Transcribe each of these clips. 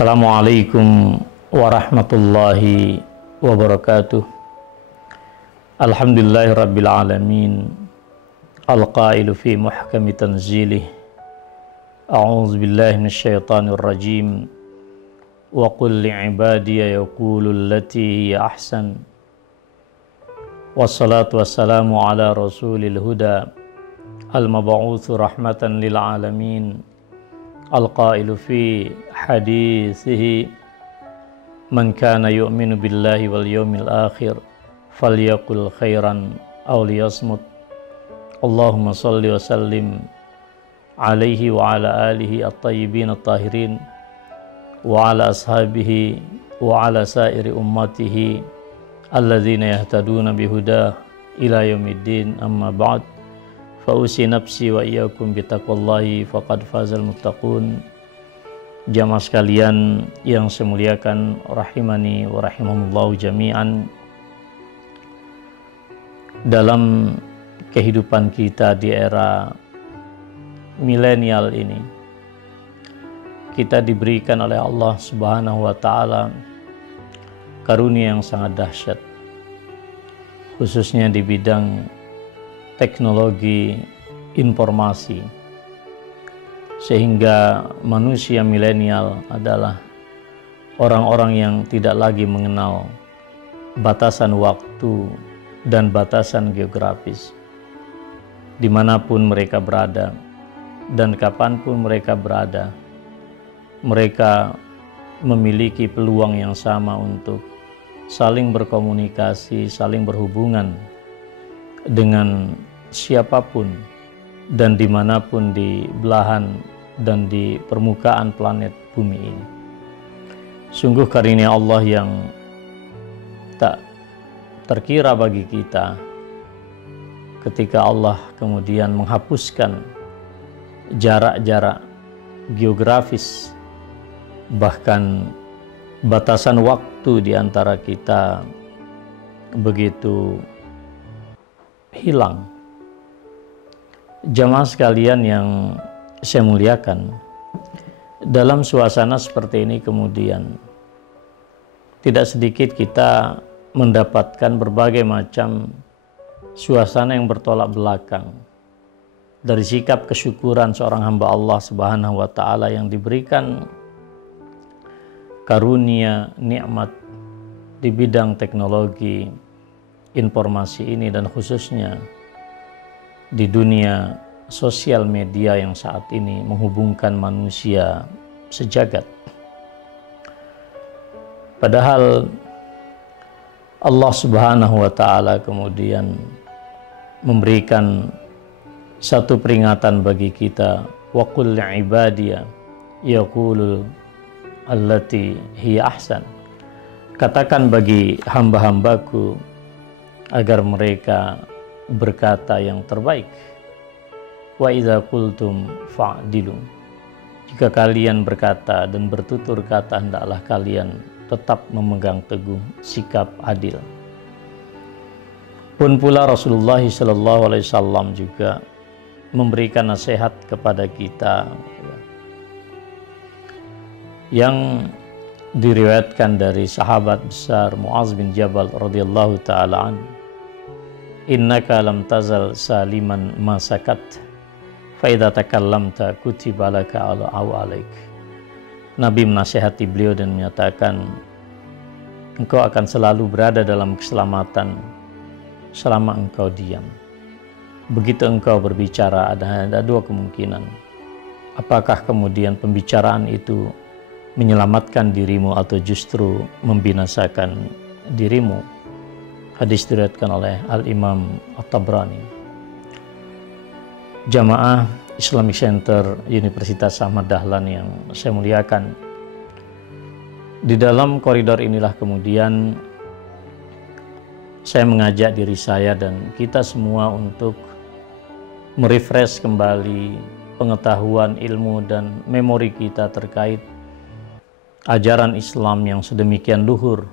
Assalamualaikum warahmatullahi wabarakatuh. Alhamdulillahirabbil alamin. Al-qailu fi muhkami tanzilih. A'udzu billahi minasyaitonir rajim. Wa qul li'ibadiya yaqulu allati hiya ahsan. Wassalatu wassalamu ala rasulil huda al-mab'utsu rahmatan lil alamin. Al-qailu fi hadithihi man kana yu'minu billahi wal yawmil akhir falyaqul khairan aw liyasmut. Allahumma salli wa sallim alaihi wa ala alihi at-tayyibin at-tahirin wa ala ashabihi wa ala sairi ummatihi alladzina yahtaduna bihudah ila yaumiddin. Amma ba'd. Fausi nafsi wa iyyakum bitaqwallahi faqad fazal muttaqun. Jamaah sekalian yang saya muliakan, rahimani wa rahimakumullah jami'an. Dalam kehidupan kita di era milenial ini, kita diberikan oleh Allah Subhanahu wa taala karunia yang sangat dahsyat, khususnya di bidang teknologi informasi, sehingga manusia milenial adalah orang-orang yang tidak lagi mengenal batasan waktu dan batasan geografis. Dimanapun mereka berada dan kapanpun mereka berada, mereka memiliki peluang yang sama untuk saling berkomunikasi, saling berhubungan dengan siapapun dan dimanapun di belahan dan di permukaan planet bumi ini. Sungguh karunia Allah yang tak terkira bagi kita ketika Allah kemudian menghapuskan jarak-jarak geografis, bahkan batasan waktu di antara kita begitu hilang. Jamaah sekalian yang saya muliakan, dalam suasana seperti ini kemudian tidak sedikit kita mendapatkan berbagai macam suasana yang bertolak belakang dari sikap kesyukuran seorang hamba Allah Subhanahu wa taala yang diberikan karunia nikmat di bidang teknologi informasi ini, dan khususnya di dunia sosial media yang saat ini menghubungkan manusia sejagat. Padahal Allah Subhanahu wa taala kemudian memberikan satu peringatan bagi kita, wa qul li'ibadiya yaqulu allati hiya ahsan. Katakan bagi hamba-hambaku agar mereka berkata yang terbaik. Wa idza qultum fa'dilu. Jika kalian berkata dan bertutur kata, hendaklah kalian tetap memegang teguh sikap adil. Pun pula Rasulullah sallallahu alaihi wasallam juga memberikan nasihat kepada kita yang diriwayatkan dari sahabat besar Mu'adz bin Jabal radhiyallahu taala anhu. Innaka lam tazal saliman ma sakat fa idza takallamta kutiba laka aw alaik. Nabi menasihati beliau dan menyatakan, engkau akan selalu berada dalam keselamatan selama engkau diam. Begitu engkau berbicara, ada dua kemungkinan. Apakah kemudian pembicaraan itu menyelamatkan dirimu atau justru membinasakan dirimu? Hadis diriwayatkan oleh Al-Imam At-Tabrani. Jamaah Islamic Center Universitas Ahmad Dahlan yang saya muliakan, di dalam koridor inilah kemudian saya mengajak diri saya dan kita semua untuk merefresh kembali pengetahuan, ilmu, dan memori kita terkait ajaran Islam yang sedemikian luhur,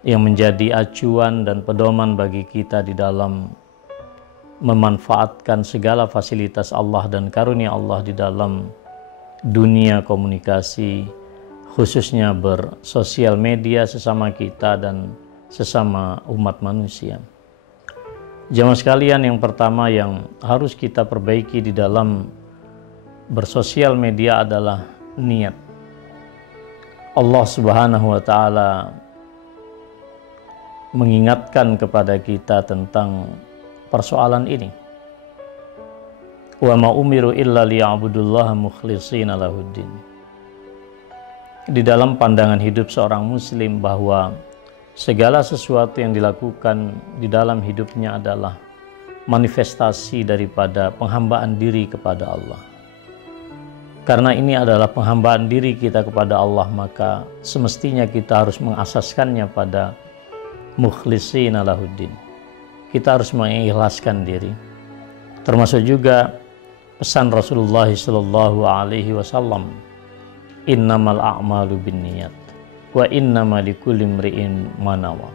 yang menjadi acuan dan pedoman bagi kita di dalam memanfaatkan segala fasilitas Allah dan karunia Allah di dalam dunia komunikasi, khususnya bersosial media sesama kita dan sesama umat manusia. Jamaah sekalian, yang pertama yang harus kita perbaiki di dalam bersosial media adalah niat. Allah Subhanahu wa taala mengingatkan kepada kita tentang persoalan ini. Wa ma umiru illa liya'budullaha mukhlishina lahuddin. Di dalam pandangan hidup seorang muslim bahwa segala sesuatu yang dilakukan di dalam hidupnya adalah manifestasi daripada penghambaan diri kepada Allah. Karena ini adalah penghambaan diri kita kepada Allah, maka semestinya kita harus mengasaskannya pada mukhlishina lahuddin. Kita harus mengikhlaskan diri. Termasuk juga pesan Rasulullah sallallahu alaihi wasallam, innamal a'malu binniyat wa innamal likulli imri'in ma nawa.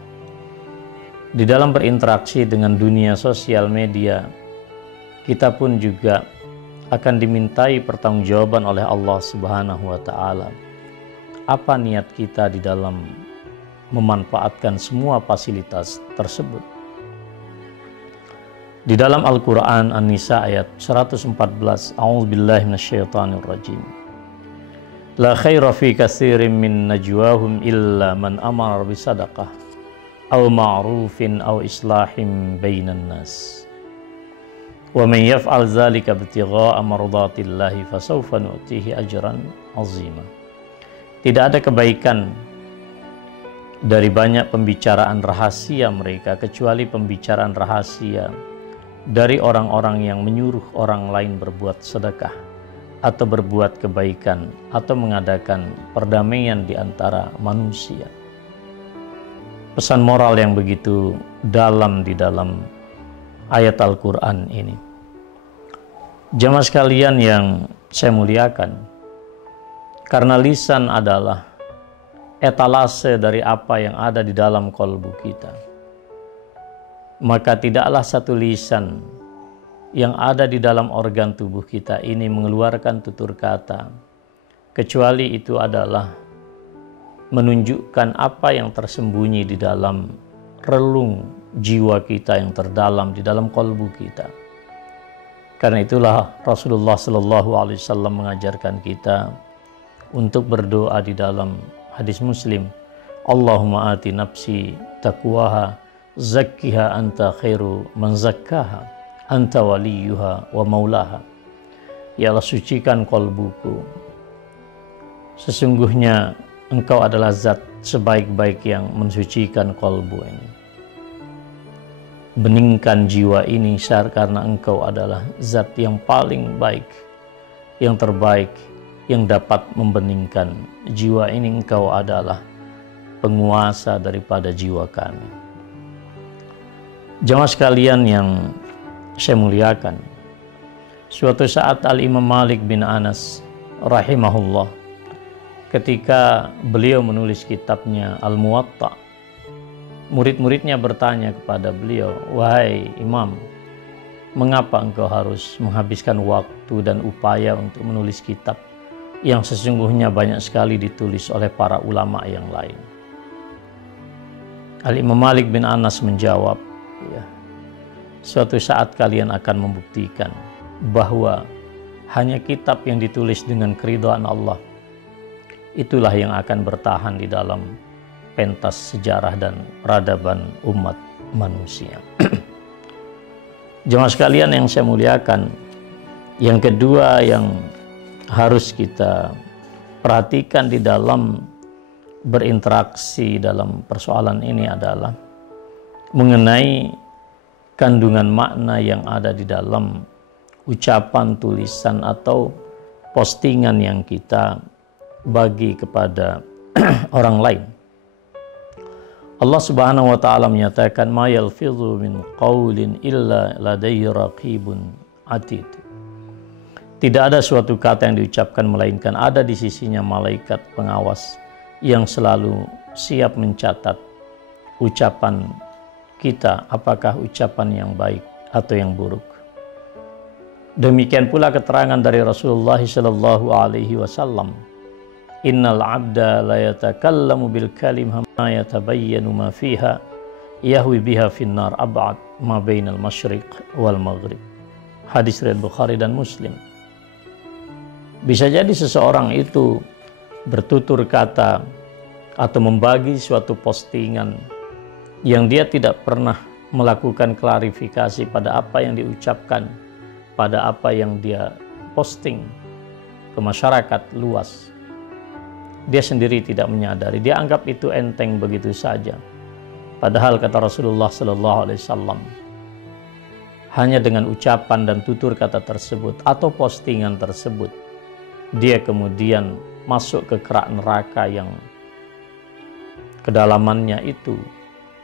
Di dalam berinteraksi dengan dunia sosial media, kita pun juga akan dimintai pertanggungjawaban oleh Allah Subhanahu wa taala. Apa niat kita di dalam memanfaatkan semua fasilitas tersebut? Di dalam Al-Qur'an An-Nisa ayat 114, A'udzubillahi minasyaitonir rajim. La khaira fi katsirin min najwahum illa man amara bisadaqah aw ma'rufin aw islahin bainan nas. Wa man yaf'al dzalika ibtigha'a mardatillahi fasawfa nu'tihi ajran 'azima. Tidak ada kebaikan dari banyak pembicaraan rahasia mereka kecuali pembicaraan rahasia dari orang-orang yang menyuruh orang lain berbuat sedekah atau berbuat kebaikan atau mengadakan perdamaian di antara manusia. Pesan moral yang begitu dalam di dalam ayat Al-Quran ini. Jamaah sekalian yang saya muliakan, karena lisan adalah etalase dari apa yang ada di dalam kalbu kita, maka tidaklah satu lisan yang ada di dalam organ tubuh kita ini mengeluarkan tutur kata, kecuali itu adalah menunjukkan apa yang tersembunyi di dalam relung jiwa kita yang terdalam di dalam kalbu kita. Karena itulah Rasulullah Sallallahu Alaihi Wasallam mengajarkan kita untuk berdoa di dalam hadis Muslim, Allahumma ati nafsi taqwaha zakkiha anta khairu man zakkaha anta waliyuha wa maulaha. Ya Allah, sucikan kalbuku, sesungguhnya Engkau adalah zat sebaik-baik yang mensucikan kalbu ini. Beningkan jiwa ini karena Engkau adalah zat yang paling baik, yang terbaik, yang dapat membeningkan jiwa ini. Engkau adalah penguasa daripada jiwa kami. Jamaah sekalian yang saya muliakan, suatu saat Al-Imam Malik bin Anas rahimahullah, ketika beliau menulis kitabnya Al-Muwatta, murid-muridnya bertanya kepada beliau, wahai Imam, mengapa engkau harus menghabiskan waktu dan upaya untuk menulis kitab yang sesungguhnya banyak sekali ditulis oleh para ulama yang lain? Al-Imam Malik bin Anas menjawab, ya, suatu saat kalian akan membuktikan bahwa hanya kitab yang ditulis dengan keridhaan Allah, itulah yang akan bertahan di dalam pentas sejarah dan peradaban umat manusia. Jemaah sekalian yang saya muliakan, yang kedua yang harus kita perhatikan di dalam berinteraksi dalam persoalan ini adalah mengenai kandungan makna yang ada di dalam ucapan, tulisan, atau postingan yang kita bagi kepada orang lain. Allah Subhanahu wa taala menyatakan, ma yalfidhu min qaulin illa ladayhi raqibun atid. Tidak ada suatu kata yang diucapkan melainkan ada di sisinya malaikat pengawas yang selalu siap mencatat ucapan kita, apakah ucapan yang baik atau yang buruk. Demikian pula keterangan dari Rasulullah sallallahu alaihi wasallam, innal abda la yatakallamu bil kalimah ma yatabayyanu ma fiha yahwi biha finnar ab'ad ma bainal masyriq wal maghrib. Hadis riwayat Bukhari dan Muslim. Bisa jadi seseorang itu bertutur kata atau membagi suatu postingan yang dia tidak pernah melakukan klarifikasi pada apa yang diucapkan, pada apa yang dia posting ke masyarakat luas. Dia sendiri tidak menyadari, dia anggap itu enteng begitu saja. Padahal kata Rasulullah SAW, hanya dengan ucapan dan tutur kata tersebut atau postingan tersebut, dia kemudian masuk ke kerak neraka yang kedalamannya itu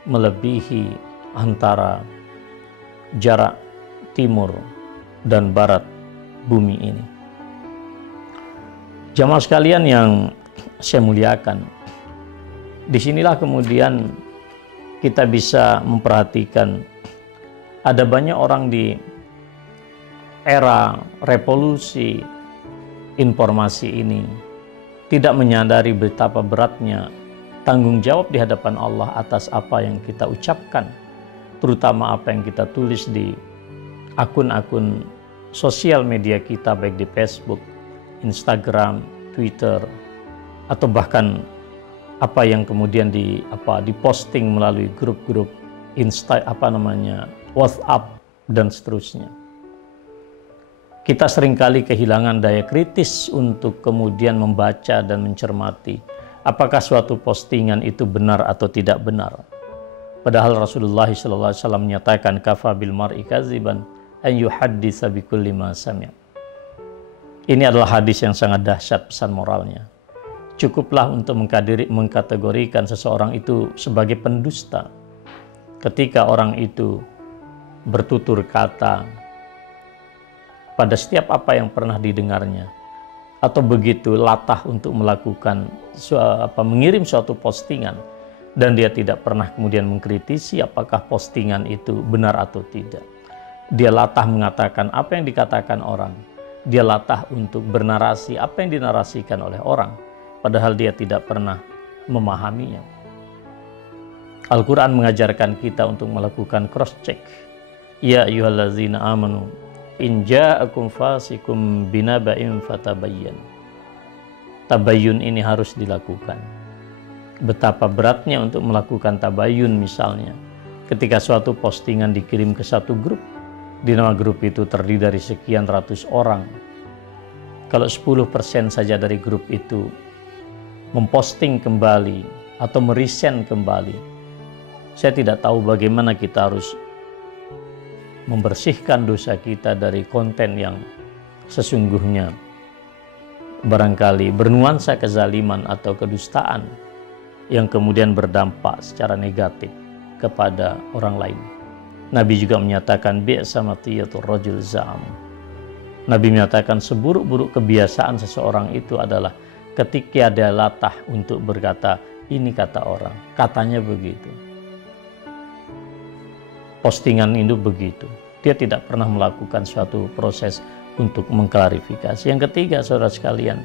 melebihi antara jarak timur dan barat bumi ini. Jamaah sekalian yang saya muliakan, disinilah kemudian kita bisa memperhatikan ada banyak orang di era revolusi informasi ini tidak menyadari betapa beratnya tanggung jawab di hadapan Allah atas apa yang kita ucapkan, terutama apa yang kita tulis di akun-akun sosial media kita, baik di Facebook, Instagram, Twitter, atau bahkan apa yang kemudian diposting melalui grup-grup WhatsApp dan seterusnya. Kita seringkali kehilangan daya kritis untuk kemudian membaca dan mencermati apakah suatu postingan itu benar atau tidak benar. Padahal Rasulullah SAW menyatakan kafa bil mar'i kadziban an yuhadditsa bi kulli ma sami'. Ini adalah hadis yang sangat dahsyat pesan moralnya. Cukuplah untuk mengkategorikan seseorang itu sebagai pendusta ketika orang itu bertutur kata pada setiap apa yang pernah didengarnya, atau begitu latah untuk melakukan mengirim suatu postingan dan dia tidak pernah kemudian mengkritisi apakah postingan itu benar atau tidak. Dia latah mengatakan apa yang dikatakan orang, dia latah untuk bernarasi apa yang dinarasikan oleh orang, padahal dia tidak pernah memahaminya. Al-Quran mengajarkan kita untuk melakukan cross-check. Ya ayyuhallazina amanu in ja'akum fasikum binaba'in fatabayyan. Tabayyun ini harus dilakukan. Betapa beratnya untuk melakukan tabayyun misalnya ketika suatu postingan dikirim ke satu grup, di nama grup itu terdiri dari sekian ratus orang. Kalau 10% saja dari grup itu memposting kembali atau meresend kembali, saya tidak tahu bagaimana kita harus membersihkan dosa kita dari konten yang sesungguhnya barangkali bernuansa kezaliman atau kedustaan yang kemudian berdampak secara negatif kepada orang lain. Nabi juga menyatakan bi'sa matiyatur rajul za'am. Nabi menyatakan seburuk-buruk kebiasaan seseorang itu adalah ketika dia latah untuk berkata, ini kata orang, katanya begitu. Postingan itu begitu. Dia tidak pernah melakukan suatu proses untuk mengklarifikasi. Yang ketiga, saudara sekalian,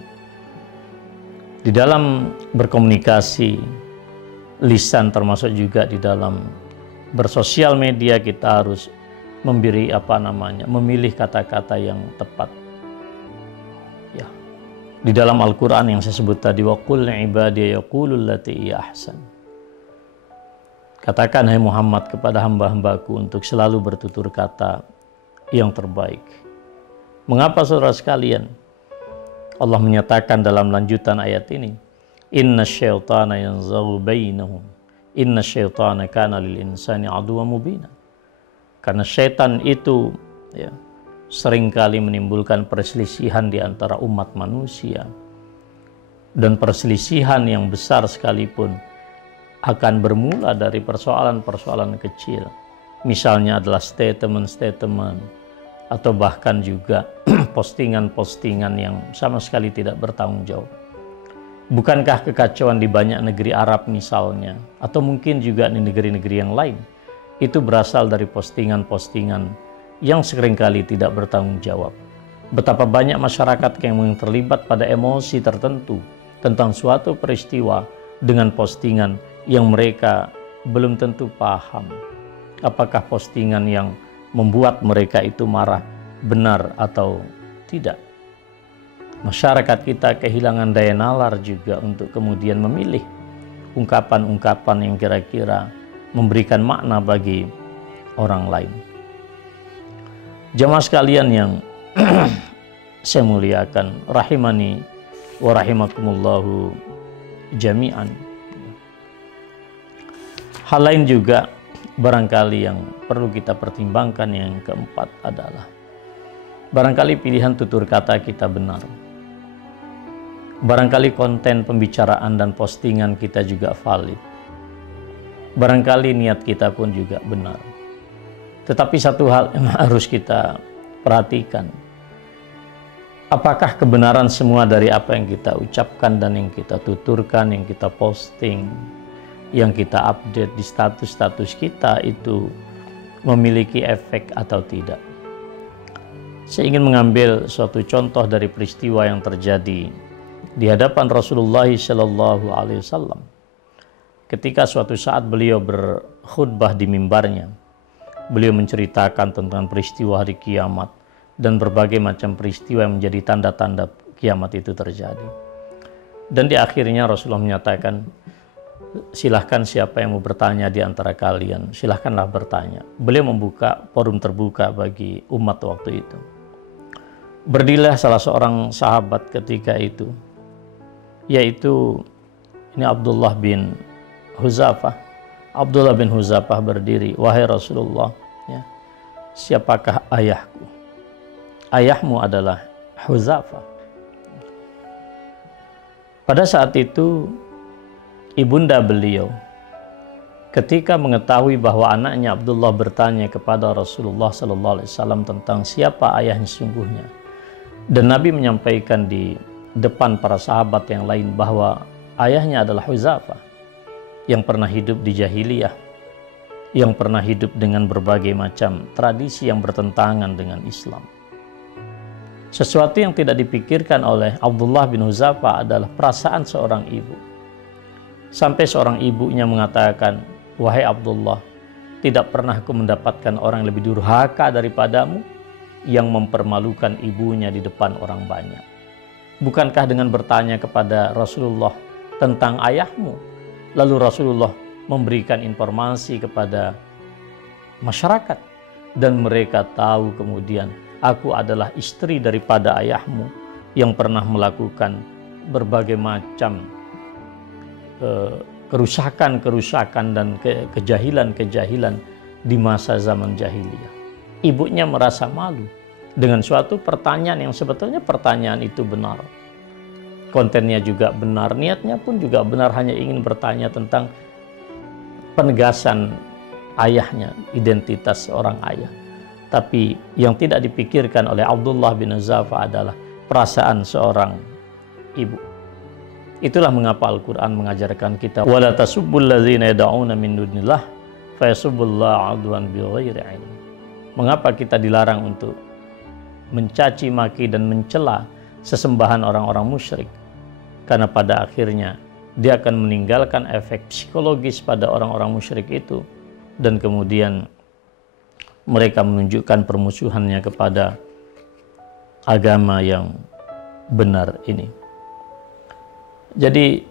di dalam berkomunikasi lisan termasuk juga di dalam bersosial media kita harus memilih kata-kata yang tepat. Ya. Di dalam Al-Qur'an yang saya sebut tadi, wa qul li'ibadiya yaqulul lati hiya ahsan. Katakan hai Muhammad kepada hamba-hambaku untuk selalu bertutur kata yang terbaik. Mengapa saudara sekalian? Allah menyatakan dalam lanjutan ayat ini, inna syaitana yanzaghu bainahum inna syaitana kana lil insani aduwwan mubina. Karena syaitan itu seringkali menimbulkan perselisihan di antara umat manusia, dan perselisihan yang besar sekalipun akan bermula dari persoalan-persoalan kecil. Misalnya adalah statement-statement atau bahkan juga postingan-postingan yang sama sekali tidak bertanggung jawab. Bukankah kekacauan di banyak negeri Arab misalnya, atau mungkin juga di negeri-negeri yang lain, itu berasal dari postingan-postingan yang seringkali tidak bertanggung jawab. Betapa banyak masyarakat yang terlibat pada emosi tertentu tentang suatu peristiwa dengan postingan yang mereka belum tentu paham apakah postingan yang membuat mereka itu marah benar atau tidak. Masyarakat kita kehilangan daya nalar juga untuk kemudian memilih ungkapan-ungkapan yang kira-kira memberikan makna bagi orang lain. Jamaah sekalian yang saya muliakan, rahimani wa rahimakumullahu jami'an. Hal lain juga barangkali yang perlu kita pertimbangkan yang keempat adalah barangkali pilihan tutur kata kita benar. Barangkali konten pembicaraan dan postingan kita juga valid. Barangkali niat kita pun juga benar. Tetapi satu hal yang harus kita perhatikan, apakah kebenaran semua dari apa yang kita ucapkan dan yang kita tuturkan, yang kita posting, yang kita update di status-status kita itu memiliki efek atau tidak? Saya ingin mengambil suatu contoh dari peristiwa yang terjadi di hadapan Rasulullah Shallallahu Alaihi Wasallam ketika suatu saat beliau berkhutbah di mimbarnya. Beliau menceritakan tentang peristiwa hari kiamat dan berbagai macam peristiwa yang menjadi tanda-tanda kiamat itu terjadi. Dan di akhirnya Rasulullah menyatakan, silahkan siapa yang mau bertanya di antara kalian, silahkanlah bertanya. Beliau membuka forum terbuka bagi umat waktu itu. Berdirilah salah seorang sahabat ketika itu, yaitu ini Abdullah bin Huzafah. Abdullah bin Huzafah berdiri, wahai Rasulullah, ya, siapakah ayahku? Ayahmu adalah Huzafah. Pada saat itu ibunda beliau ketika mengetahui bahwa anaknya Abdullah bertanya kepada Rasulullah Sallallahu Alaihi Wasallam tentang siapa ayahnya sesungguhnya, dan Nabi menyampaikan di depan para sahabat yang lain bahwa ayahnya adalah Huzafah yang pernah hidup di jahiliyah, yang pernah hidup dengan berbagai macam tradisi yang bertentangan dengan Islam. Sesuatu yang tidak dipikirkan oleh Abdullah bin Huzafah adalah perasaan seorang ibu. Sampai seorang ibunya mengatakan, wahai Abdullah, tidak pernah aku mendapatkan orang yang lebih durhaka daripadamu yang mempermalukan ibunya di depan orang banyak. Bukankah dengan bertanya kepada Rasulullah tentang ayahmu, lalu Rasulullah memberikan informasi kepada masyarakat dan mereka tahu kemudian aku adalah istri daripada ayahmu yang pernah melakukan berbagai macam kerusakan dan kejahilan di masa zaman jahiliyah. Ibunya merasa malu dengan suatu pertanyaan yang sebetulnya pertanyaan itu benar. Kontennya juga benar, niatnya pun juga benar, hanya ingin bertanya tentang penegasan ayahnya, identitas seorang ayah. Tapi yang tidak dipikirkan oleh Abdullah bin Huzafah adalah perasaan seorang ibu. Itulah mengapa Al-Quran mengajarkan kita wala tasubbul ladzina yad'una min dunillah fayasubbullaha 'adwan bighairi 'ilm. Mengapa kita dilarang untuk mencaci maki dan mencela sesembahan orang-orang musyrik? Karena pada akhirnya dia akan meninggalkan efek psikologis pada orang-orang musyrik itu, dan kemudian mereka menunjukkan permusuhannya kepada agama yang benar ini. Jadi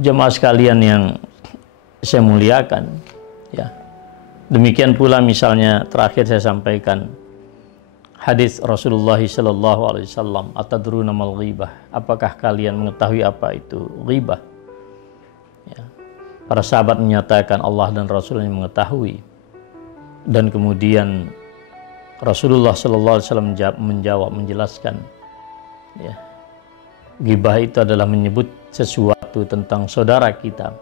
jemaah sekalian yang saya muliakan, ya, demikian pula misalnya terakhir saya sampaikan hadis Rasulullah Sallallahu Alaihi Wasallam, atadruna mal ghibah, apakah kalian mengetahui apa itu ghibah? Ya. Para sahabat menyatakan Allah dan Rasulnya mengetahui, dan kemudian Rasulullah Sallallahu Alaihi Wasallam menjawab, menjelaskan, ya, ghibah itu adalah menyebut sesuatu tentang saudara kita,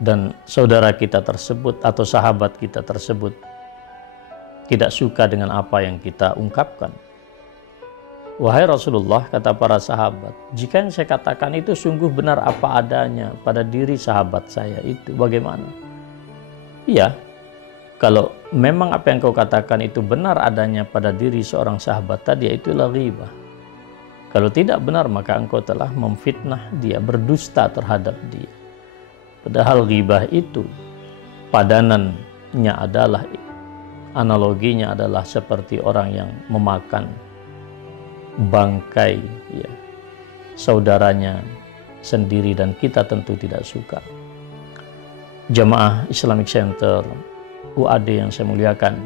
dan saudara kita tersebut atau sahabat kita tersebut tidak suka dengan apa yang kita ungkapkan. Wahai Rasulullah, kata para sahabat, jika yang saya katakan itu sungguh benar apa adanya pada diri sahabat saya itu, bagaimana? Iya, kalau memang apa yang kau katakan itu benar adanya pada diri seorang sahabat tadi, itulah ghibah. Kalau tidak benar, maka engkau telah memfitnah dia, berdusta terhadap dia. Padahal ghibah itu padanannya adalah, analoginya adalah seperti orang yang memakan bangkai ya, saudaranya sendiri, dan kita tentu tidak suka. Jamaah Islamic Center UAD yang saya muliakan,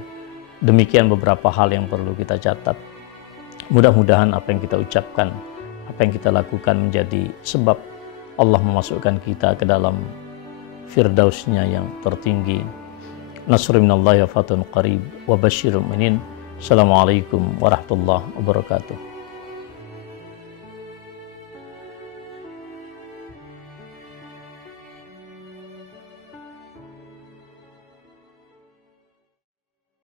demikian beberapa hal yang perlu kita catat. Mudah-mudahan apa yang kita ucapkan, apa yang kita lakukan menjadi sebab Allah memasukkan kita ke dalam firdausnya yang tertinggi. Nasrun minallahi wa fathun qarib wa basyiril mu'minin. Assalamualaikum warahmatullahi wabarakatuh.